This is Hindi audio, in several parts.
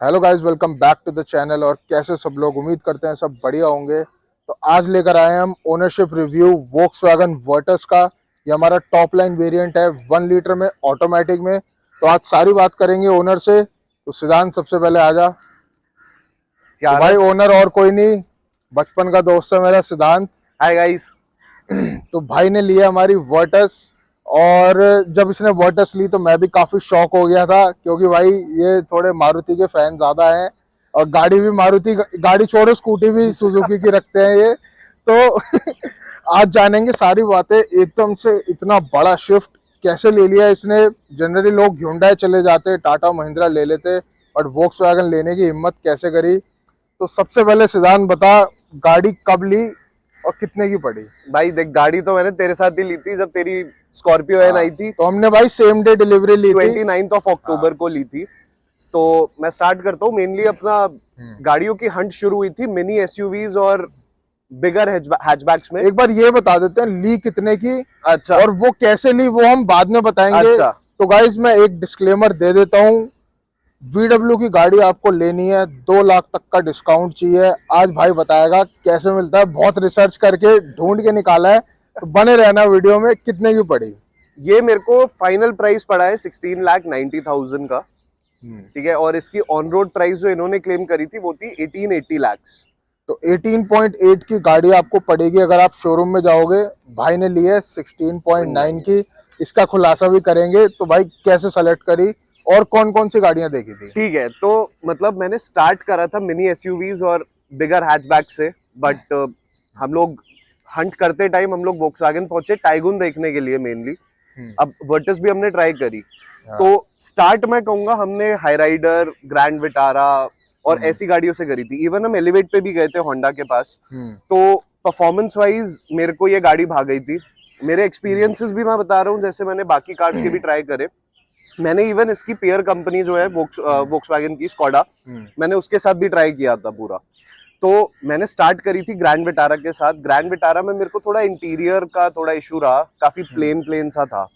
Hello guys, welcome back to the channel. और कैसे सब लोग, उम्मीद करते हैं सब बढ़िया होंगे। तो आज लेकर आए हैं हम ओनरशिप रिव्यू वोक्सवैगन वर्टस का। ये हमारा टॉप लाइन वेरिएंट है 1 लीटर में, ऑटोमेटिक में। तो आज सारी बात करेंगे ओनर से। तो सिद्धांत, सबसे पहले आजा। तो क्या भाई, रहा? ओनर और कोई नहीं, बचपन का दोस्त है मेरा, सिद्धांत। Hi guys. तो भाई ने लिया हमारी वर्टस। और जब इसने वर्टस ली तो मैं भी काफी शॉक हो गया था, क्योंकि भाई ये थोड़े मारुति के फैन ज्यादा हैं। और गाड़ी भी मारुति, गाड़ी छोड़ो स्कूटी भी सुजुकी की रखते हैं ये। तो आज जानेंगे सारी बातें। एकदम से इतना बड़ा शिफ्ट कैसे ले लिया इसने। जनरली लोग Hyundai चले जाते, टाटा महिंद्रा ले लेते, बट वोक्सवैगन लेने की हिम्मत कैसे करी। तो सबसे पहले सिद्धांत बता, गाड़ी कब ली और कितने की पड़ी। भाई देख, गाड़ी तो मैंने तेरे साथ ही ली थी जब तेरी स्कॉर्पियो एन हाँ, आई थी। तो हमने भाई सेम डे डिलीवरी ली थी। 29 अक्टूबर को ली थी। तो मैं स्टार्ट करता हूँ। मेनली अपना गाड़ियों की हंट शुरू हुई थी मिनी एसयूवीज और बिगर हैचबैक्स में। एक बार ये बता देते हैं ली कितने की, अच्छा और वो कैसे ली वो हम बाद में बताएंगे। अच्छा। तो गाइज मैं एक डिस्क्लेमर दे देता हूँ। VW की गाड़ी आपको लेनी है, 2 लाख तक का डिस्काउंट चाहिए। आज भाई बताएगा कैसे मिलता है, बहुत रिसर्च करके ढूंढ के निकाला है। तो बने रहना वीडियो में। कितने की पड़ी। ये मेरे को फाइनल प्राइस पड़ा है 16,90,000 का। ठीक है। और इसकी ऑन रोड प्राइस जो इन्होंने क्लेम करी थी वो थी 1880 lakhs। तो 18.8 की गाड़ी आपको पड़ेगी अगर आप शोरूम में जाओगे। भाई ने ली है 16.9 की। इसका खुलासा भी करेंगे। तो भाई कैसे सेलेक्ट करी और कौन कौन सी गाड़ियां देखी थी। ठीक है। तो मतलब मैंने स्टार्ट करा था मिनी एसयूवीज और बिगर हैचबैक से। बट हम लोग हंट करते टाइम हम लोग वोक्सवैगन पहुंचे टाइगुन देखने के लिए मेनली। अब वर्टस भी हमने ट्राई करी। हाँ। तो स्टार्ट मैं कहूंगा हमने हाई राइडर, ग्रैंड विटारा और ऐसी गाड़ियों से करी थी। इवन हम एलिवेट पे भी गए थे होंडा के पास। तो परफॉर्मेंस वाइज मेरे को ये गाड़ी भाग गई थी। मेरे एक्सपीरियंसेस भी मैं बता रहा हूँ, जैसे मैंने बाकी कार्स के भी ट्राई करे। मैंने इवन इसकी पेयर कंपनी जो है वोक्सवैगन की स्कोडा, मैंने उसके साथ भी ट्राई किया था पूरा। तो मैंने स्टार्ट करी थी ग्रैंड विटारा के साथ। ग्रैंड विटारा में मेरे को थोड़ा इंटीरियर का थोड़ा इशू रहा, काफी प्लेन प्लेन सा था।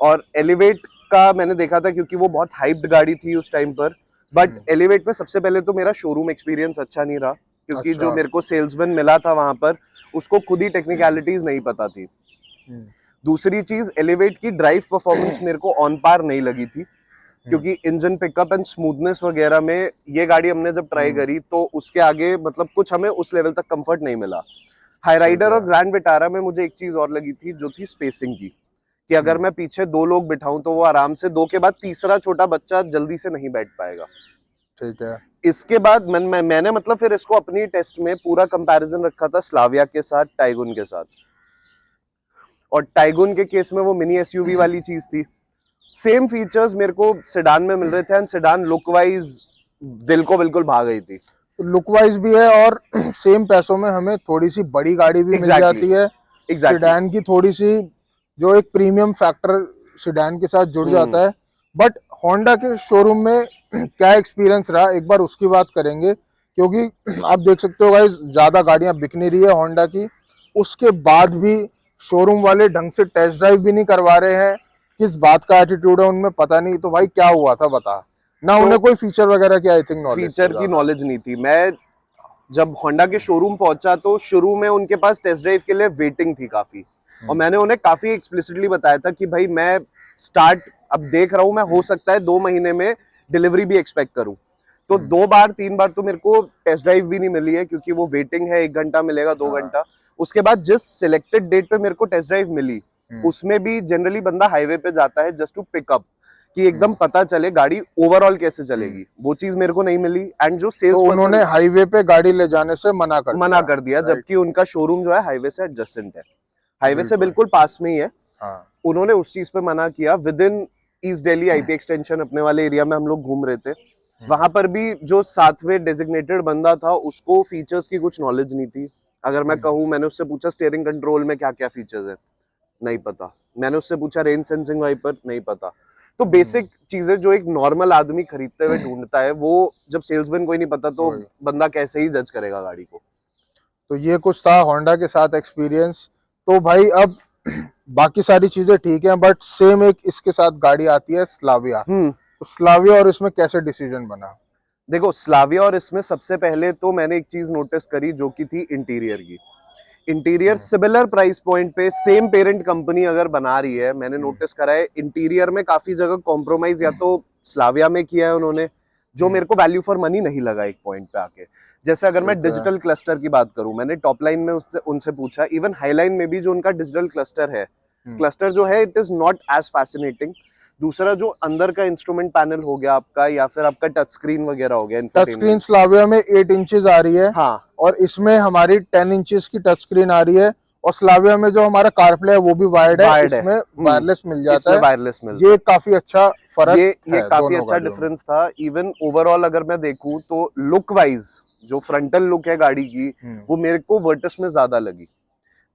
और एलिवेट का मैंने देखा था क्योंकि वो बहुत हाइप्ड गाड़ी थी उस टाइम पर। बट एलिवेट में सबसे पहले तो मेरा शोरूम एक्सपीरियंस अच्छा नहीं रहा, क्योंकि अच्छा। जो मेरे को सेल्समैन मिला था वहां पर उसको खुद ही टेक्निकलिटीज नहीं पता थी। दूसरी चीज, एलिवेट की ड्राइव परफॉर्मेंस मेरे को ऑन पार नहीं लगी थी, क्योंकि इंजन पिकअप एंड स्मूथनेस वगैरह में ये गाड़ी हमने जब ट्राई करी तो उसके आगे मतलब कुछ हमें उस लेवल तक कंफर्ट नहीं मिला। हाई राइडर और ग्रैंड विटारा में मुझे एक चीज और लगी थी, जो थी स्पेसिंग की, कि अगर मैं पीछे 2 लोग बिठाऊं तो वो आराम से 2 के बाद तीसरा छोटा बच्चा जल्दी से नहीं बैठ पाएगा। ठीक है। इसके बाद मैंने मतलब फिर इसको अपनी टेस्ट में पूरा कंपैरिजन रखा था स्लाविया के साथ, टाइगुन के साथ। और टाइगुन के केस में वो मिनी एसयूवी वाली चीज थी। सेम फीचर्स मेरे को सेडान में मिल रहे थे, एंड सेडान लुक वाइज दिल को बिल्कुल भा गई थी। तो लुक वाइज भी है, और सेम पैसों में हमें थोड़ी सी बड़ी गाड़ी भी मिल जाती है। सेडान की थोड़ी सी जो एक प्रीमियम फैक्टर सेडान के साथ जुड़ जाता है। बट होंडा के शोरूम में क्या एक्सपीरियंस रहा, एक बार उसकी बात करेंगे। क्योंकि आप देख सकते हो गाइस, ज्यादा गाड़ियां बिक नहीं रही है होंडा की। उसके बाद भी शोरूम वाले ढंग से टेस्ट ड्राइव भी नहीं करवा रहे हैं। किस बात का एटीट्यूड है उनमें पता नहीं। तो भाई क्या हुआ था बता ना। उन्हें कोई फीचर वगैरह की आई थिंक नॉलेज फीचर की नॉलेज नहीं थी। मैं जब होंडा के शोरूम पहुंचा तो शुरू में उनके पास टेस्ट ड्राइव के लिए वेटिंग थी काफी। और मैंने उन्हें काफी एक्सप्लिसिटली बताया था कि भाई मैं स्टार्ट अब देख रहा हूं, मैं हो सकता है 2 महीने में डिलीवरी भी एक्सपेक्ट करूं। तो 2 बार 3 बार तो मेरे को टेस्ट ड्राइव भी नहीं मिली है, क्योंकि वो वेटिंग है, 1 घंटा मिलेगा, 2 घंटा। उसके बाद जिस सिलेक्टेड डेट पे मेरे को टेस्ट ड्राइव मिली, उसमें भी जनरली बंदा हाईवे पे जाता है जस्ट टू पिकअप, कि एकदम पता चले गाड़ी ओवरऑल कैसे चलेगी। वो चीज मेरे को नहीं मिली। एंड जो सेल्स तो उन्होंने हाईवे पे गाड़ी ले जाने से मना कर दिया, जबकि उनका शोरूम जो है हाईवे से एडजेसेंट है, हाईवे से बिल्कुल पास में ही है। हाँ। उन्होंने उस चीज पे मना किया। With in east Delhi IP extension अपने वाले एरिया में हम लोग घूम रहे थे, वहां पर भी जो साथ में डेजिग्नेटेड बंदा था उसको फीचर्स की कुछ नॉलेज नहीं थी। अगर मैं कहूँ, मैंने उससे पूछा स्टीयरिंग कंट्रोल में क्या क्या फीचर्स है, नहीं पता। मैंने उससे पूछा रेन सेंसिंग वाइपर, नहीं पता। तो बेसिक चीजें जो एक नॉर्मल आदमी खरीदते हुए ढूंढता है, वो जब सेल्समैन को ही नहीं पता तो बंदा कैसे ही जज करेगा गाड़ी को। तो ये कुछ था होंडा के साथ एक्सपीरियंस। तो भाई अब बाकी सारी चीजें ठीक हैं, बट सेम एक इसके साथ गाड़ी आती है स्लाविया। तो स्लाविया और इसमें कैसे डिसीजन बना। देखो स्लाविया और इसमें सबसे पहले तो मैंने एक चीज नोटिस करी जो कि थी इंटीरियर की। इंटीरियर सिमिलर प्राइस पॉइंट पे सेम पेरेंट कंपनी अगर बना रही है, मैंने नोटिस करा है इंटीरियर में काफी जगह कॉम्प्रोमाइज या तो स्लाविया में किया है उन्होंने, जो मेरे को वैल्यू फॉर मनी नहीं लगा एक पॉइंट पे आके। जैसे अगर मैं डिजिटल क्लस्टर की बात करूं, मैंने टॉप लाइन में उससे उनसे पूछा, इवन हाईलाइन में भी जो उनका डिजिटल क्लस्टर है, क्लस्टर जो है it is not as fascinating. दूसरा जो अंदर का इंस्ट्रूमेंट पैनल हो गया आपका, या फिर आपका टच स्क्रीन वगैरह हो गया, टच स्क्रीन स्लाविया में 8 इंचेस आ रही है, हाँ, और इसमें हमारी 10 इंचेस की टच स्क्रीन आ रही है। और स्लाविया में जो हमारा कारप्ले है वो भी वायर्ड है, इसमें वायरलेस मिल जाता है, वायरलेस ये काफी अच्छा फर्क ये काफी अच्छा डिफरेंस था। इवन ओवरऑल अगर मैं देखूं तो लुक वाइज जो फ्रंटल लुक है गाड़ी की, वो मेरे को वर्टस में ज्यादा लगी।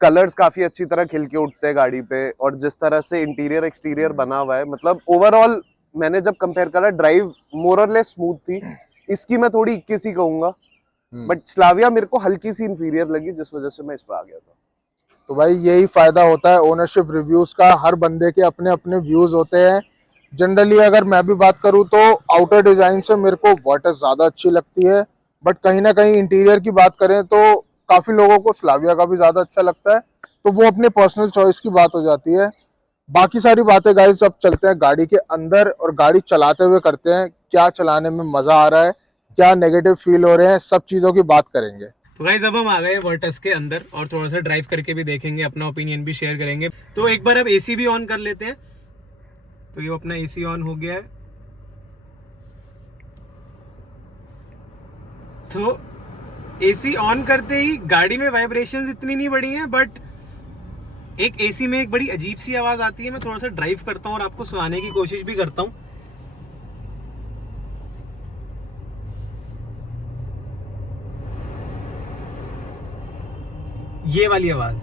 कलर्स काफी अच्छी तरह खिल के उठते हैं गाड़ी पे, और जिस तरह से इंटीरियर एक्सटीरियर बना हुआ है, मतलब ओवरऑल मैंने जब कंपेयर करा, ड्राइव मोर और लेस स्मूथ थी। इसकी मैं थोड़ी 21 ही कहूंगा, बट स्लाविया मेरे को हल्की सी इंफीरियर लगी, जिस वजह से मैं इस पर आ गया था। तो भाई यही फायदा होता है ओनरशिप रिव्यूज का, हर बंदे के अपने अपने व्यूज होते हैं। जनरली अगर मैं भी बात करूं तो आउटर डिजाइन से मेरे को वर्टस ज्यादा अच्छी लगती है, बट कहीं ना कहीं इंटीरियर की बात करें तो काफी लोगों को स्लाविया का भी ज्यादा अच्छा लगता है, तो वो अपने पर्सनल चॉइस की बात हो जाती है। बाकी सारी बातें गाइस अब चलते हैं गाड़ी के अंदर और गाड़ी चलाते हुए करते हैं, क्या चलाने में मजा आ रहा है, क्या नेगेटिव फील हो रहे हैं, सब चीजों की बात करेंगे। तो गाइस अब हम आ गए वर्टस के अंदर और थोड़ा सा ड्राइव करके भी देखेंगे, अपना ओपिनियन भी शेयर करेंगे। तो एक बार अब एसी भी ऑन कर लेते हैं। तो ये अपना एसी ऑन हो गया है। तो एसी ऑन करते ही गाड़ी में वाइब्रेशंस इतनी नहीं बढ़ी हैं, बट एक एसी में एक बड़ी अजीब सी आवाज आती है। मैं थोड़ा सा ड्राइव करता हूँ और आपको सुनाने की कोशिश भी करता हूँ। ये वाली आवाज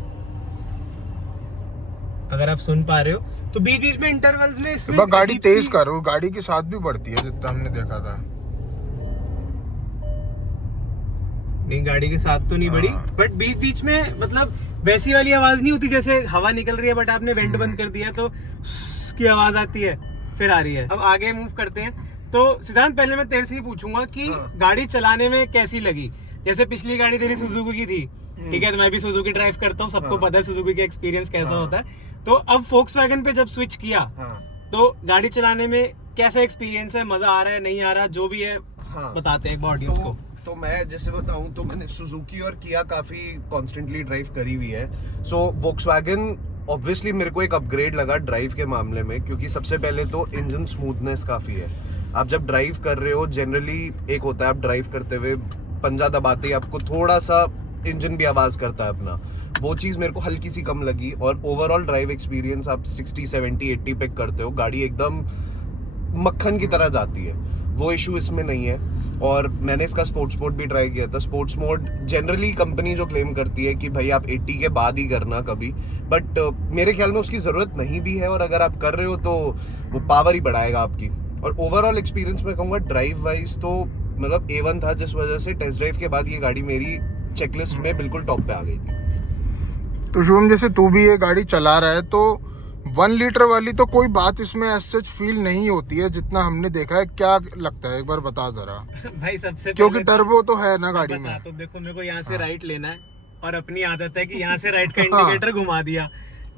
अगर आप सुन पा रहे हो, तो बीच बीच में इंटरवल्स में इसमें गाड़ी तेज करो, गाड़ी के साथ भी बढ़ती है जितना हमने देखा था। नहीं, गाड़ी के साथ तो नहीं बढ़ी, बट बीच बीच में मतलब वैसी वाली आवाज नहीं होती जैसे हवा निकल रही है बट आपने वेंट बंद कर दिया तो की आवाज आती है, फिर आ रही है। अब आगे मूव करते हैं। तो सिद्धांत, पहले मैं तेरे से ही पूछूंगा कि गाड़ी चलाने में कैसी लगी। जैसे पिछली गाड़ी तेरी सुजुकी की थी, ठीक है, तो मैं भी सुजुकी ड्राइव करता हूँ, सबको पता है सुजुकी का एक्सपीरियंस कैसा होता है। तो अब फोक्सवैगन पे जब स्विच किया, तो गाड़ी चलाने में कैसा एक्सपीरियंस है, मजा आ रहा है, नहीं आ रहा, जो भी है बताते हैं एक ऑडियंस को। तो मैं जैसे बताऊं तो मैंने सुजुकी और किया काफी कॉन्स्टेंटली ड्राइव करी हुई है। सो वोक्सवैगन ऑब्वियसली मेरे को एक अपग्रेड लगा ड्राइव के मामले में, क्योंकि सबसे पहले तो इंजन स्मूथनेस काफी है। आप जब ड्राइव कर रहे हो, जनरली एक होता है आप ड्राइव करते हुए पंजा दबाते ही आपको थोड़ा सा इंजन भी आवाज करता है अपना, वो चीज मेरे को हल्की सी कम लगी। और ओवरऑल ड्राइव एक्सपीरियंस आप 60, 70, 80 पे करते हो, गाड़ी एकदम मक्खन की तरह जाती है, वो इशू इसमें नहीं है। और मैंने इसका स्पोर्ट्स मोड भी ट्राई किया था। स्पोर्ट्स मोड जनरली कंपनी जो क्लेम करती है कि भाई आप 80 के बाद ही करना कभी, बट मेरे ख्याल में उसकी ज़रूरत नहीं भी है, और अगर आप कर रहे हो तो वो पावर ही बढ़ाएगा आपकी। और ओवरऑल एक्सपीरियंस मैं कहूँगा ड्राइव वाइज तो मतलब A1 था, जिस वजह से टेस्ट ड्राइव के बाद ये गाड़ी मेरी चेकलिस्ट में बिल्कुल टॉप पे आ गई थी। तो शुभम, जैसे तू भी ये गाड़ी चला रहा है, तो 1 लीटर वाली तो कोई बात इसमें सच फील नहीं होती है जितना हमने देखा है, क्या लगता है एक बार बता जरा। भाई सबसे क्योंकि टर्बो तो है ना गाड़ी में। तो देखो, मेरे को यहाँ से राइट लेना है और अपनी आदत है कि यहाँ से राइट का इंडिकेटर घुमा दिया,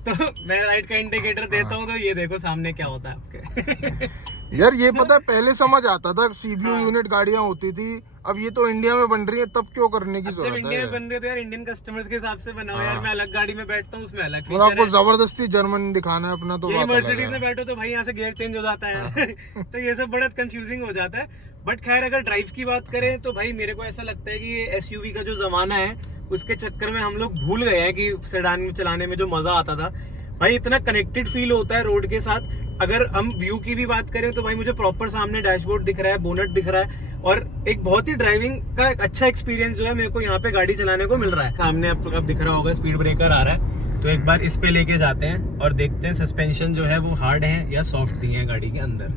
तो मैं राइट का इंडिकेटर देता हूँ तो ये देखो सामने क्या होता है आपके। यार ये पता है, पहले समझ आता था CBU यूनिट गाड़ियां होती थी, अब ये तो इंडिया में बन रही है, तब क्यों करने की जरूरत है। इंडिया में बन रहे थे यार, इंडियन कस्टमर्स के हिसाब से बनाओ यार। मैं अलग गाड़ी में बैठता हूँ, उसमें अलग मतलब आपको जबरदस्ती जर्मन दिखाना है अपना, तो ये मर्सिडीज में बैठो तो भाई यहाँ से गियर चेंज हो जाता है। तो ये सब बड़ा कंफ्यूजिंग हो जाता है। बट खैर, अगर ड्राइव की बात करें तो भाई मेरे को ऐसा लगता है कि ये SUV का जो जमाना है उसके चक्कर में हम लोग भूल गए हैं कि सेडान में चलाने में जो मजा आता था भाई, इतना कनेक्टेड फील होता है रोड के साथ। अगर हम व्यू की भी बात करें तो भाई मुझे प्रॉपर सामने डैशबोर्ड दिख रहा है, बोनट दिख रहा है, और एक बहुत ही ड्राइविंग का एक अच्छा एक्सपीरियंस जो है मेरे को यहाँ पे गाड़ी चलाने को मिल रहा है। सामने अब दिख रहा होगा स्पीड ब्रेकर आ रहा है, तो एक बार इस पे लेके जाते हैं और देखते हैं सस्पेंशन जो है वो हार्ड है या सॉफ्ट दी है गाड़ी के अंदर।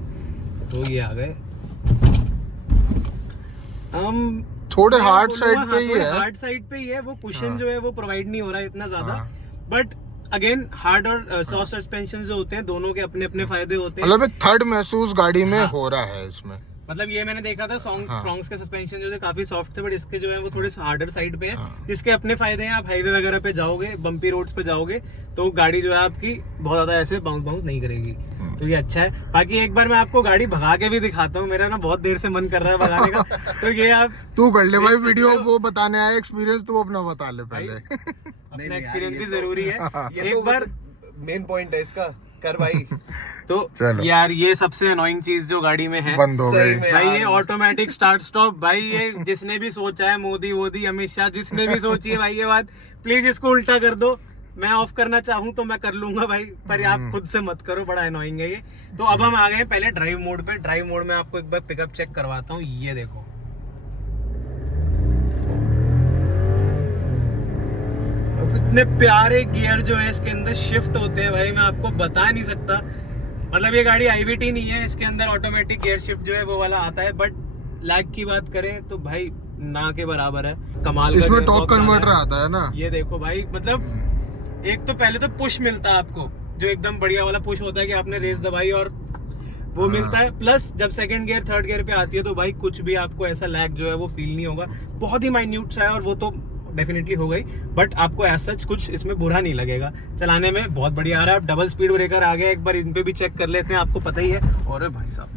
तो ये आ गए हम थोड़े हार्ड साइड पे ही है, हार्ड साइड पे ही है। वो कुशन जो है वो प्रोवाइड नहीं हो रहा है इतना ज्यादा, बट अगेन हार्ड और सॉफ्ट सस्पेंशन जो होते हैं दोनों के अपने अपने फायदे होते हैं। मतलब एक थर्ड महसूस गाड़ी में हो रहा है इसमें। मतलब ये मैंने देखा था हाँ। फ्रॉन्क्स के सस्पेंशन जो है काफी सॉफ्ट थे, बट इसके जो है वो थोड़े हार्डर साइड पे है। हाँ। इसके अपने फायदे हैं, आप हाईवे वगैरह पे जाओगे, बम्पी रोड्स पे जाओगे तो गाड़ी जो है आपकी बहुत ज्यादा ऐसे बाउंस नहीं करेगी, तो ये अच्छा है। बाकी एक बार मैं आपको गाड़ी भगा के भी दिखाता हूँ, मेरा ना बहुत देर से मन कर रहा है भगाने का। तो ये आप तू कर ले भाई वीडियो, वो बताने आया एक्सपीरियंस, तू अपना बता ले पहले। अपना एक्सपीरियंस भी जरूरी है। ये एक बार मेन पॉइंट है इसका, कर भाई। तो चलो। यार ये सबसे अनोइंग चीज जो गाड़ी में है, बंद हो सही गई। में भाई यार। ये ऑटोमेटिक स्टार्ट स्टॉप। भाई ये जिसने भी सोचा है, मोदी अमित शाह, जिसने भी सोची है भाई ये बात, प्लीज इसको उल्टा कर दो। मैं ऑफ करना चाहूँ तो मैं कर लूंगा भाई, पर ये आप खुद से मत करो, बड़ा अनोइंग है ये। तो अब हम आ गए हैं पहले ड्राइव मोड पे। ड्राइव मोड में आपको एक बार पिकअप चेक करवाता हूँ, ये देखो। अब इतने प्यारे गियर जो है इसके अंदर शिफ्ट होते हैं भाई, मैं आपको बता नहीं सकता। मतलब ये गाड़ी IVT नहीं है, इसके अंदर ऑटोमेटिक गियर शिफ्ट जो है वो वाला आता है, बट लैग की बात करें तो भाई ना के बराबर है। कमाल का इसमें gearbox टॉर्क कन्वर्टर है। आता है ना, ये देखो भाई, मतलब एक तो पहले तो पुश मिलता है आपको, जो एकदम बढ़िया वाला पुश होता है कि आपने रेस दबाई और वो मिलता है। प्लस जब सेकंड गियर थर्ड गियर पे आती है तो भाई कुछ भी आपको ऐसा लैग जो है वो फील नहीं होगा। बहुत ही माइन्यूट सा है और वो तो डेफिनेटली हो गई, बट आपको एज सच कुछ इसमें बुरा नहीं लगेगा, चलाने में बहुत बढ़िया आ रहा है। अब डबल स्पीड ब्रेकर आ गया, एक बार इन पे भी चेक कर लेते हैं, आपको पता ही है। और भाई साहब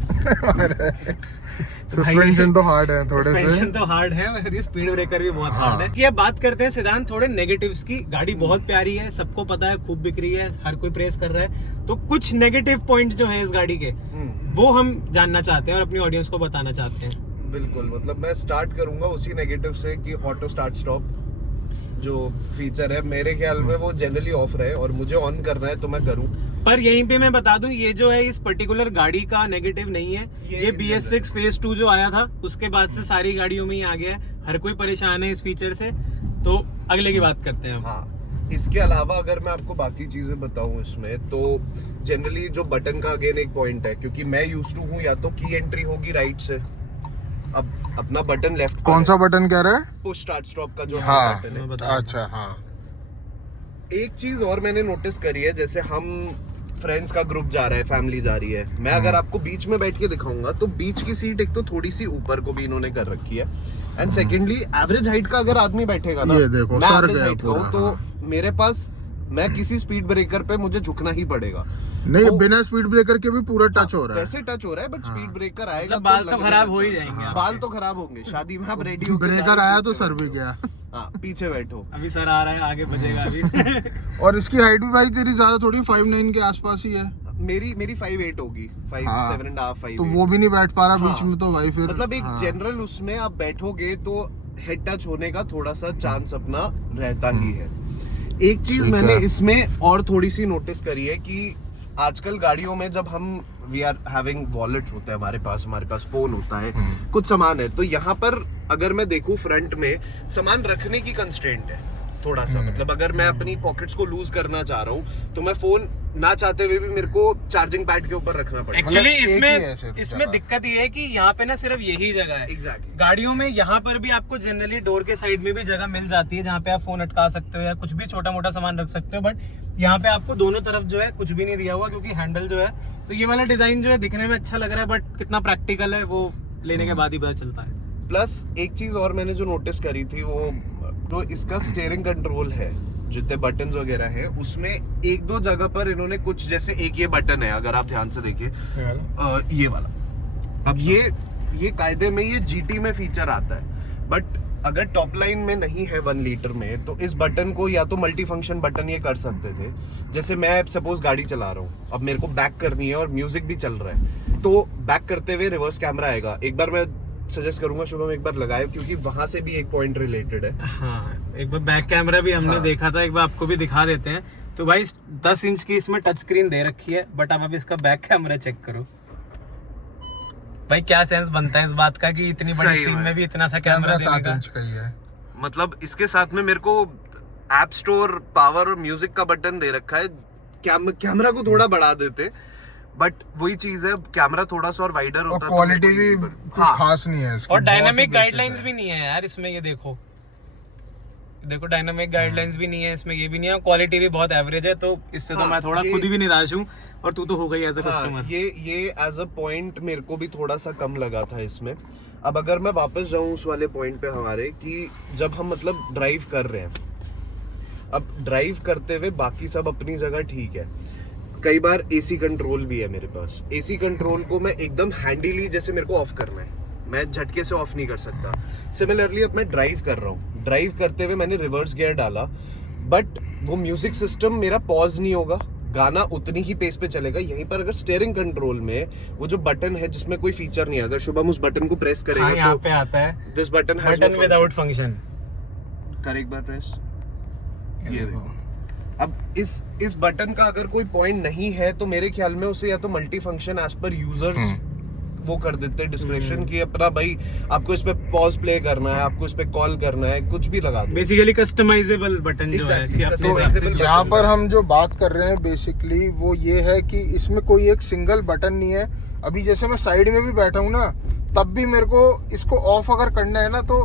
सस्पेंशन तो हार्ड है थोड़े से। सस्पेंशन तो हार्ड है, मगर ये स्पीड ब्रेकर भी बहुत हार्ड है। ये बात करते हैं सिद्धांत थोड़े नेगेटिव्स की। गाड़ी बहुत प्यारी है, सबको पता है, खूब बिक रही है, हर कोई प्रेस कर रहा है। तो कुछ नेगेटिव पॉइंट जो है इस गाड़ी के, वो हम जानना चाहते हैं और अपनी ऑडियंस को बताना चाहते हैं। बिल्कुल, मतलब मैं स्टार्ट करूंगा उसी नेगेटिव से कि ऑटो स्टार्ट स्टॉप जो फीचर है, मेरे ख्याल में वो जनरली ऑफ रहे, और मुझे ऑन करना है तो मैं करूं। पर यहीं पे मैं बता दूं, ये जो है इस पर्टिकुलर गाड़ी का नेगेटिव नहीं है। ये BS6 फेज 2 जो आया था उसके बाद से सारी गाड़ियों में ही आ गया है, हर कोई परेशान है इस फीचर से। तो अगले की बात करते हैं हम। हाँ, इसके अलावा अगर मैं आपको बाकी चीजें बताऊं इसमें, तो जनरली जो बटन का अगेन एक पॉइंट है, क्योंकि मैं यूज्ड टू हूं या तो की एंट्री होगी राइट से, अब अपना बटन लेफ्ट। कौन सा बटन कह रहा है? पुश स्टार्ट स्टॉप का जो हाँ, बटन है। मैं बता दूं। अच्छा हाँ। एक चीज और मैंने नोटिस करी है, जैसे हम फ्रेंड्स का ग्रुप जा रहा है, फैमिली जा रही है, मैं अगर आपको बीच में बैठ के दिखाऊंगा तो बीच की सीट एक तो थोड़ी सी ऊपर को भी इन्होंने कर रखी है, एंड सेकेंडली एवरेज हाइट का अगर आदमी बैठेगा ना, ये देखो, मैं सर average गया height का हूं, पूरा, तो हाँ। मेरे पास, मैं किसी स्पीड ब्रेकर पे मुझे झुकना ही पड़ेगा। नहीं, तो- बिना स्पीड ब्रेकर के भी पूरा टच हो रहा है। वैसे टच हो रहा है, बट स्पीड ब्रेकर आएगा मतलब बाल तो लगने खराब लग हो ही जाएगा। जाएंगे बाल तो खराब होंगे, शादी में आप रेडी हो, ब्रेकर आया तो सर भी गया। हाँ, पीछे बैठो। अभी सर आ रहा है, आगे बजेगा अभी। और इसकी हाइट भी भाई तेरी ज्यादा थोड़ी, 5'9" के आसपास ही है। मेरी 5'8" होगी, 5'7" हाँ। 7.5, 5'8". तो वो भी नहीं बैठ पा रहा बीच हाँ। में, तो भाई फिर मतलब एक हाँ। जनरल उसमें आप बैठोगे तो हेड टच होने का थोड़ा सा चांस अपना रहता ही है। एक चीज ठीक मैंने है। इसमें और थोड़ी सी नोटिस करी है कि आजकल गाड़ियों में जब हम वी आर हैविंग वॉलेट होता है हमारे पास फोन होता है, कुछ सामान है, तो यहाँ पर अगर मैं देखूं फ्रंट में सामान रखने की कंस्ट्रेंट है थोड़ा सा। मतलब अगर मैं अपनी पॉकेट्स को लूज करना चाह रहा हूँ तो मैं फोन ना चाहते हुए भी मेरे को चार्जिंग पैड के ऊपर रखना पड़ेगा। एक्चुअली एक ही है सिर्फ इसमें जगह। दिक्कत ये है कि यहाँ पे ना सिर्फ यही जगह है। एग्जैक्टली। गाड़ियों में यहाँ पर भी आपको जनरली डोर के साइड में भी जगह मिल जाती है जहाँ पे आप फोन अटका सकते हो या कुछ भी छोटा मोटा सामान रख सकते हो, बट यहाँ पे आपको दोनों तरफ जो है कुछ भी नहीं दिया हुआ, क्योंकि हैंडल जो है, तो ये वाला डिजाइन जो है दिखने में अच्छा लग रहा है, बट कितना प्रैक्टिकल है वो लेने के बाद ही पता चलता है। प्लस एक चीज और मैंने जो नोटिस करी थी, वो तो इसका स्टीयरिंग कंट्रोल है, जितने बटन्स वगैरह है उसमें एक दो जगह पर इन्होंने कुछ, जैसे एक ये बटन है अगर आप ध्यान से देखिए, ये वाला, अब ये कायदे में ये GT में फीचर आता है, बट अगर टॉप लाइन में नहीं है 1 लीटर में, तो इस बटन को या तो मल्टी फंक्शन बटन ये कर सकते थे। जैसे मैं सपोज गाड़ी चला रहा हूँ, अब मेरे को बैक करनी है और म्यूजिक भी चल रहा है, तो बैक करते हुए रिवर्स कैमरा आएगा। एक बार मैं सजेस्ट करूंगा शुभम एक बार लगाए, क्योंकि वहां से भी एक पॉइंट रिलेटेड है। हाँ, एक बार बैक कैमरा भी हमने देखा था, एक बार आपको भी दिखा देते हैं। तो भाई 10 इंच की इसमें टच स्क्रीन दे रखी है, बट अब इसका बैक कैमरा चेक करो भाई, क्या सेंस बनता है इस बात का कि इतनी बड़ी सही स्क्रीन में। में भी इतना सा कैमरा 7 इंच का ही है। मतलब इसके साथ में मेरे को ऐप स्टोर, पावर और म्यूजिक का बटन दे रखा है। कैमरा को थोड़ा बढ़ा देते, बट वही चीज है, कैमरा थोड़ा सा और वाइडर और होता तो क्वालिटी मेरे को भी ये- कुछ हाँ, खास नहीं है इसकी, और बहुत ही डायनामिक basic गाइडलाइंस है। भी नहीं है यार इसमें, ये देखो देखो डायनामिक गाइडलाइंस भी नहीं है इसमें, ये भी नहीं है, क्वालिटी भी बहुत एवरेज है, तो इससे तो मैं थोड़ा खुद भी निराश हूँ, और तू तो हो गई एज अ कस्टमर। ये एज अ पॉइंट मेरे को भी थोड़ा सा कम लगा था इसमें। अब अगर मैं वापस जाऊं उस वाले पॉइंट पे हमारे, कि जब हम मतलब ड्राइव कर रहे हैं, अब ड्राइव करते हुए बाकी सब अपनी जगह ठीक है, कई बार एसी कंट्रोल भी है मेरे पास। एसी कंट्रोल को मैं एकदम हैंडीली, जैसे मेरे को ऑफ करना है, मैं झटके से ऑफ नहीं कर सकता। सिमिलरली अब मैं ड्राइव कर रहा हूँ, ड्राइव करते हुए मैंने रिवर्स गियर डाला, बट वो म्यूजिक सिस्टम मेरा पॉज नहीं होगा, गाना उतनी ही पेस पे चलेगा। यहीं पर अगर स्टीयरिंग कंट्रोल में वो जो बटन है जिसमें कोई फीचर नहीं है, अगर शुभम उस बटन को प्रेस करेगा, हाँ, यहाँ पे आता है this button has button without function. कर एक बार प्रेस, ये देखो। अब इस बटन का अगर कोई पॉइंट नहीं है तो मेरे ख्याल में उसे या तो मल्टी फंक्शन एज पर यूजर्स वो कर देते हैं डिस्क्रिप्शन, कि अपना भाई आपको इस पे पॉज प्ले करना है, आपको इस पे कॉल करना है, कुछ भी लगा दो। बेसिकली कस्टमाइजेबल बटन जो है कि अपने हिसाब से। तो यहाँ पर हम जो बात कर रहे हैं बेसिकली वो ये है कि इसमें कोई एक सिंगल बटन नहीं है। अभी जैसे मैं साइड में भी बैठा हूँ ना, तब भी मेरे को इसको ऑफ अगर करना है ना तो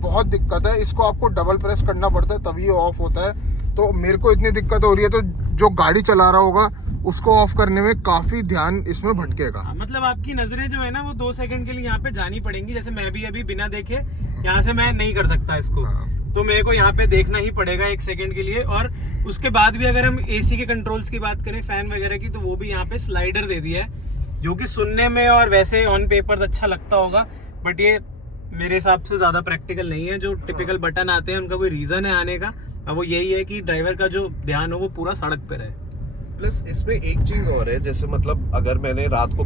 बहुत दिक्कत है, इसको आपको डबल प्रेस करना पड़ता है तभी ये ऑफ होता है। तो मेरे को इतनी दिक्कत हो रही है, तो जो गाड़ी चला रहा होगा उसको ऑफ करने में काफी ध्यान इसमें भटकेगा। मतलब आपकी नजरें जो है ना वो 2 सेकंड के लिए यहाँ पे जानी पड़ेंगी। जैसे मैं भी अभी बिना देखे यहाँ से मैं नहीं कर सकता इसको, तो मेरे को यहाँ पे देखना ही पड़ेगा 1 सेकंड के लिए। और उसके बाद भी अगर हम एसी के कंट्रोल्स की बात करें, फैन वगैरह की, तो वो भी यहाँ पे स्लाइडर दे दिया है, जो कि सुनने में और वैसे ऑन पेपर अच्छा लगता होगा, बट ये मेरे हिसाब से ज्यादा प्रैक्टिकल नहीं है। जो टिपिकल बटन आते हैं उनका कोई रीजन है आने का, अब वो यही है कि ड्राइवर का जो ध्यान हो वो पूरा सड़क पे रहे। प्लस इसमें एक चीज और है, जैसे मतलब अगर मैंने रात को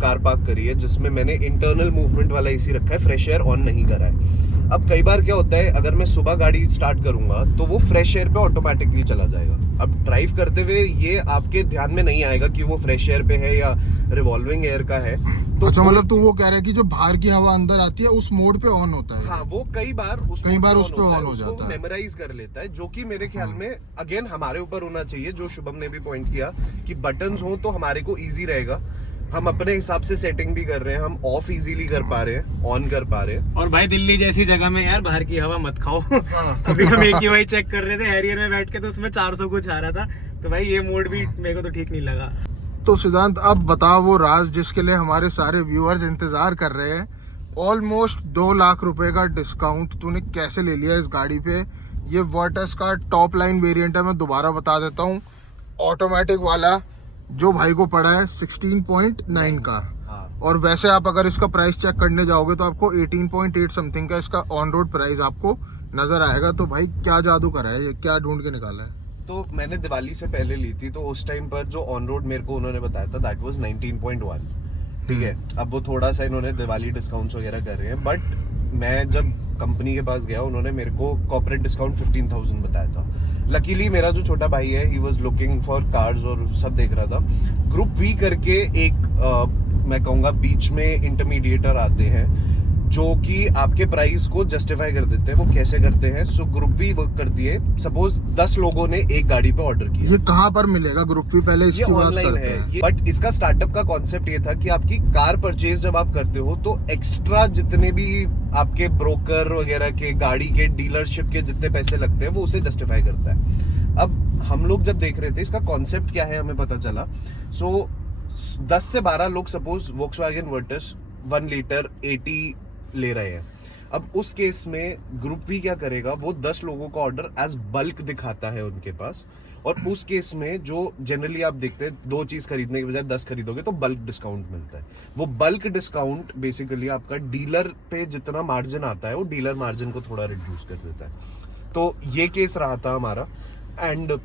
कार पार्क करी है जिसमें मैंने इंटरनल मूवमेंट वाला एसी रखा है, फ्रेश एयर ऑन नहीं करा है। अब कई बार क्या होता है, अगर मैं सुबह गाड़ी स्टार्ट करूंगा तो वो फ्रेश एयर पे ऑटोमेटिकली चला जाएगा। अब ड्राइव करते हुए ये आपके ध्यान में नहीं आएगा कि वो फ्रेश एयर पे है या रिवॉल्विंग एयर का है। तो अच्छा, मतलब तू वो कह रहा है कि जो बाहर की हवा अंदर आती है उस मोड पे ऑन होता है। हाँ, वो कई बार उस पे ऑन हो जाता है, मेमोराइज कर लेता है, जो कि मेरे ख्याल में अगेन हमारे ऊपर होना चाहिए, जो शुभम ने भी पॉइंट किया कि बटन्स हो तो हमारे को इजी रहेगा। हम अपने हिसाब से सेटिंग भी कर रहे हैं, हम ऑफ इजीली कर पा रहे हैं, ऑन कर पा रहे हैं। और भाई दिल्ली जैसी जगह में यार बाहर की हवा मत खाओ। अभी हम एक ही वही चेक कर रहे थे हैरियर में बैठ के, तो उसमें 400 कुछ आ रहा था, तो भाई ये मोड भी मेरे को तो ठीक नहीं लगा। तो सिद्धांत, अब बताओ वो राज जिसके लिए हमारे सारे व्यूअर्स इंतजार कर रहे हैं। ऑलमोस्ट 2 लाख रुपए का डिस्काउंट तूने कैसे ले लिया इस गाड़ी पे? ये वर्टस का टॉप लाइन वेरिएंट है, मैं दोबारा बता देता हूँ, ऑटोमेटिक वाला, जो भाई को पड़ा है 16.9 का। और वैसे आप अगर इसका प्राइस चेक करने जाओगे तो आपको 18.8 समथिंग का इसका ऑन रोड प्राइस आपको नजर आएगा। तो भाई क्या जादू करा है, ये क्या ढूंढ के निकाला है? तो मैंने दिवाली से पहले ली थी, तो उस टाइम पर जो ऑन रोड मेरे को उन्होंने बताया था दैट वाज 19.1, ठीक है। अब वो थोड़ा सा इन्होंने दिवाली डिस्काउंट्स वगैरह कर रहे हैं, बट मैं जब कंपनी के पास गया उन्होंने मेरे को कॉर्पोरेट डिस्काउंट 15,000 बताया था। लकीली मेरा जो छोटा भाई है, he was looking for cars और सब देख रहा था। ग्रुप वी करके एक मैं कहूँगा बीच में इंटरमीडिएटर आते हैं जो कि आपके प्राइस को जस्टिफाई कर देते हैं। वो कैसे करते हैं? सो ग्रुप वी वर्क करती है, सपोज 10 लोगों ने एक गाड़ी पे ऑर्डर किया। ये कहाँ पर मिलेगा ग्रुप वी? पहले इसकी बात ऑनलाइन करते हैं। है, बट इसका स्टार्टअप का कॉन्सेप्ट ये था कि आपकी कार परचेज जब आप करते हो तो एक्स्ट्रा जितने भी आपके ब्रोकर वगैरह के, गाड़ी के डीलरशिप के जितने पैसे लगते हैं वो उसे जस्टिफाई करता है। अब हम लोग जब देख रहे थे इसका कॉन्सेप्ट क्या है, हमें पता चला। सो 10 से 12 लोग सपोज वोक्सवैगन वर्टस 1 लीटर 80 ले रहे हैं। अब उस केस में ग्रुप वी क्या करेगा, वो 10 लोगों का ऑर्डर एज बल्क दिखाता है उनके पास, और उस केस में जो जनरली आप देखते हैं 2 चीज खरीदने के बजाय 10 खरीदोगे तो बल्क डिस्काउंट मिलता है। वो बल्क डिस्काउंट बेसिकली आपका डीलर पे जितना मार्जिन आता है वो डीलर मार्जिन को थोड़ा रिड्यूस कर देता है। तो ये केस रहा था हमारा। एंड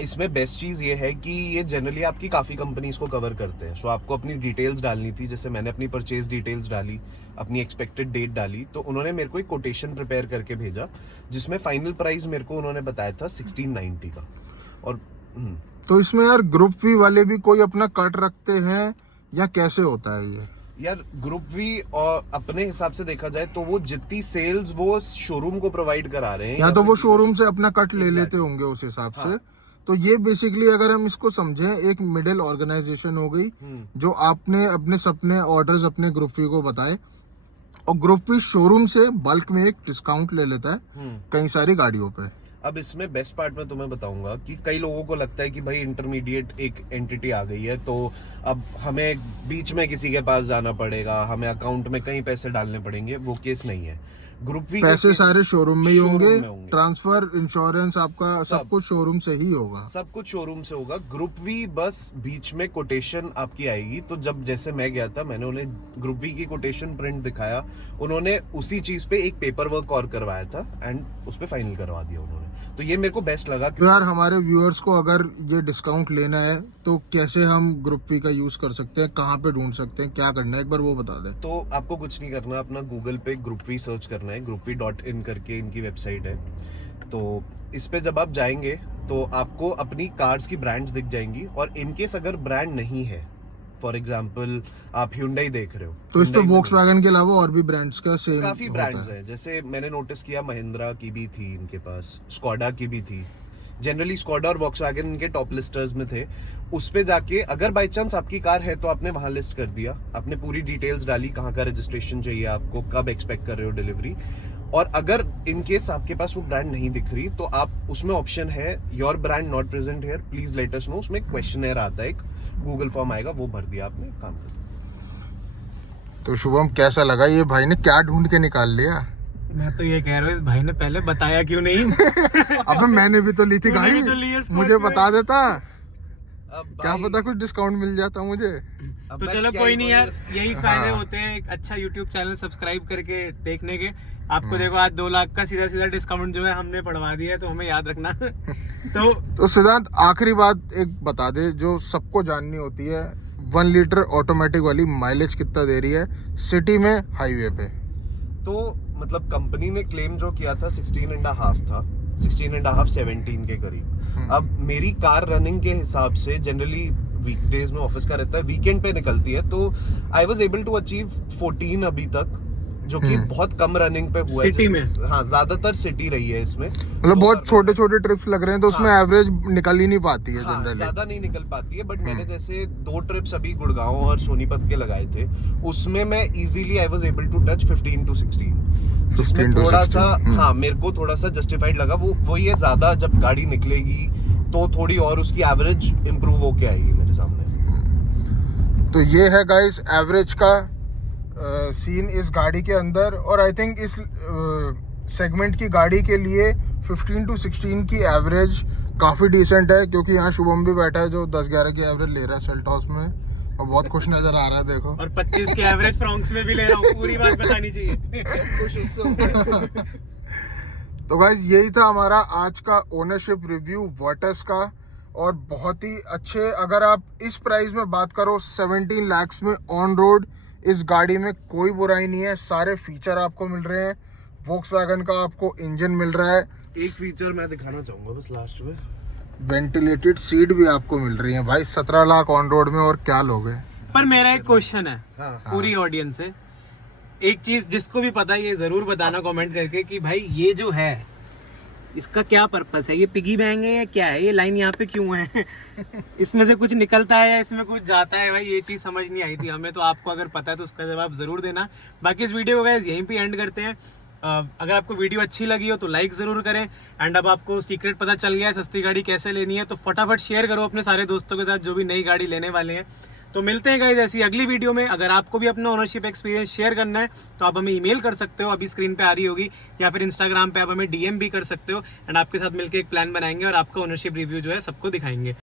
इसमें बेस्ट चीज़ ये है कि ये जनरली आपकी काफ़ी कंपनीज को कवर करते हैं। सो आपको अपनी डिटेल्स डालनी थी, जैसे मैंने अपनी परचेज डिटेल्स डाली, अपनी एक्सपेक्टेड डेट डाली, तो उन्होंने मेरे को एक कोटेशन प्रिपेयर करके भेजा जिसमें फाइनल प्राइस मेरे को उन्होंने बताया था 1690 का। और तो इसमें यार ग्रुप वी वाले भी कोई अपना कट रखते हैं या कैसे होता है ये? यार ग्रुप वी और अपने हिसाब से देखा जाए तो वो जितनी सेल्स वो शोरूम को प्रोवाइड करा रहे हैं, या तो वो शोरूम से अपना कट ले लेते होंगे उस हिसाब से। तो ये बेसिकली अगर हम इसको समझें, एक मिडिल ऑर्गेनाइजेशन हो गई जो आपने अपने सपने ऑर्डर्स अपने ग्रुप वी को बताए और ग्रुप वी शोरूम से बल्क में एक डिस्काउंट ले लेता है कई सारी गाड़ियों पे। अब इसमें बेस्ट पार्ट मैं तुम्हें बताऊंगा कि कई लोगों को लगता है कि भाई इंटरमीडिएट एक एंटिटी आ गई है, तो अब हमें बीच में किसी के पास जाना पड़ेगा, हमें अकाउंट में कई पैसे डालने पड़ेंगे। वो केस नहीं है। ग्रुप वी पैसे सारे शोरूम में ही होंगे, शोरूम में होंगे। ट्रांसफर, इंश्योरेंस आपका सब कुछ शोरूम से ही होगा। सब कुछ शोरूम से होगा। ग्रुप वी बस बीच में कोटेशन आपकी आएगी। तो जब जैसे मैं गया था, मैंने उन्हें ग्रुप वी की कोटेशन प्रिंट दिखाया, उन्होंने उसी चीज पे एक पेपर वर्क और करवाया था एंड उस पे फाइनल करवा दिया उन्होंने। तो ये मेरे को बेस्ट लगा। तो यार हमारे व्यूअर्स को अगर ये डिस्काउंट लेना है तो कैसे हम ग्रुप वी का यूज कर सकते हैं, कहाँ पे ढूंढ सकते हैं, क्या करना है, एक बार वो बता दे। तो आपको कुछ नहीं करना, अपना गूगल पे ग्रुप वी सर्च करना है, groupvi.in करके इनकी वेबसाइट है। तो इस पे जब आप जाएंगे तो आपको अपनी कार्स की ब्रांड्स दिख जाएंगी, और इनकेस अगर ब्रांड नहीं है, फॉर एग्जांपल आप Hyundai देख रहे हो, तो इस पे Hyundai वोक्सवैगन के अलावा और भी ब्रांड्स का सेम काफी ब्रांड्स हैं। जैसे मैंने नोटिस किया महिंद्रा की भी थी इनके पास, स्कोडा की भी थी। जनरली स्कोडा और वॉक्सवैगन इनके टॉप लिस्टर्स में थे। उस पे जाके अगर बाई चांस आपकी कार है तो आपने वहां लिस्ट कर दिया, आपने पूरी डिटेल्स डाली, कहाँ का रजिस्ट्रेशन चाहिए आपको, कब एक्सपेक्ट कर रहे हो डिलीवरी। और अगर इन केस आपके पास वो ब्रांड नहीं दिख रही तो आप उसमें ऑप्शन है your brand not present here, please let us know. उसमें क्वेश्चनर आता है, एक गूगल फॉर्म आएगा, वो भर दिया आपने, काम कर दिया। तो शुभम कैसा लगा, ये भाई ने क्या ढूंढ के निकाल लिया? मैं तो ये कह रहा हूँ, इस भाई ने पहले बताया क्यों नहीं? अबे मैंने भी तो ली थी तूने गाड़ी, भी तो ली है Scorpio। मुझे बता देता, अब क्या भाई, पता कुछ डिस्काउंट मिल जाता मुझे। अब तो मैं चलो क्या कोई ही नहीं यार, बोलूं। यही फायदे हाँ। होते हैं एक अच्छा यूट्यूब चैनल सब्सक्राइब करके देखने के। आपको देखो आज 2 लाख का सीधा सीधा डिस्काउंट जो है हमने पड़वा दिया है, तो हमें याद रखना। तो सिद्धांत आखिरी बात एक बता दे जो सबको जाननी होती है, 1 लीटर ऑटोमेटिक वाली माइलेज कितना दे रही है सिटी में, हाईवे पे? तो मतलब कंपनी ने क्लेम जो किया था 16.5 था, 16.5 17 के करीब। अब मेरी कार रनिंग के हिसाब से जनरली वीकडेज में ऑफिस का रहता है, वीकेंड पे निकलती है, तो I was able to achieve 14 अभी तक, जो कि बहुत कम रनिंग पे हुआ है सिटी जिसमें- में? हाँ, ज्यादातर सिटी रही है इसमें। मतलब बहुत छोटे छोटे ट्रिप्स लग रहे हैं तो उसमें हाँ। एवरेज निकल ही नहीं पाती है हाँ, जनरली। ज्यादा नहीं निकल पाती है, बट मैंने जैसे 2 ट्रिप्स अभी गुड़गांव और सोनीपत के लगाए थे, उसमें मैं easily I was able to touch 15 to 16, जिसमें 15 to थोड़ा 16, सा हाँ मेरे को थोड़ा सा जस्टिफाइड लगा। वो ये ज्यादा जब गाड़ी निकलेगी तो थोड़ी और उसकी एवरेज इंप्रूव होके आएगी मेरे सामने। तो ये है गाइस एवरेज का सीन इस गाड़ी के अंदर, और आई थिंक इस सेगमेंट की गाड़ी के लिए 15 to 16 की एवरेज काफ़ी डिसेंट है, क्योंकि यहाँ शुभम भी बैठा है जो 10-11 की एवरेज ले रहा है सेल्टॉस में, और बहुत खुश नजर आ रहा है देखो। और 25 के एवरेज फ्रॉन्क्स में भी ले रहा हूँ, पूरी बात बतानी चाहिए। खुश उससे हो गया। तो गाइज यही था हमारा आज का ओनरशिप रिव्यू वर्टस का, और बहुत ही अच्छे, अगर आप इस प्राइस में बात करो 17 lakhs में ऑन रोड, इस गाड़ी में कोई बुराई नहीं है, सारे फीचर आपको मिल रहे हैं। वोक्सवैगन का आपको इंजन मिल रहा है, एक फीचर मैं दिखाना चाहूंगा बस लास्ट में, वेंटिलेटेड सीट भी आपको मिल रही है। भाई 17 लाख ऑन रोड में, और क्या लोगे। पर मेरा एक क्वेश्चन है हाँ। पूरी ऑडियंस से, एक चीज जिसको भी पता है ये जरूर बताना कमेंट करके कि भाई ये जो है इसका क्या पर्पस है, ये पिगी बैंक है या क्या है, ये लाइन यहाँ पे क्यों है? इसमें से कुछ निकलता है या इसमें कुछ जाता है? भाई ये चीज समझ नहीं आई थी हमें, तो आपको अगर पता है तो उसका जवाब जरूर देना। बाकी इस वीडियो को गाइस यहीं पे एंड करते हैं। अगर आपको वीडियो अच्छी लगी हो तो लाइक जरूर करें, एंड अब आपको सीक्रेट पता चल गया है सस्ती गाड़ी कैसे लेनी है, तो फटाफट शेयर करो अपने सारे दोस्तों के साथ जो भी नई गाड़ी लेने वाले हैं। तो मिलते हैं गाइस ऐसी अगली वीडियो में। अगर आपको भी अपना ओनरशिप एक्सपीरियंस शेयर करना है तो आप हमें ईमेल कर सकते हो, अभी स्क्रीन पे आ रही होगी, या फिर इंस्टाग्राम पे आप हमें डीएम भी कर सकते हो, एंड आपके साथ मिलकर एक प्लान बनाएंगे और आपका ओनरशिप रिव्यू जो है सबको दिखाएंगे।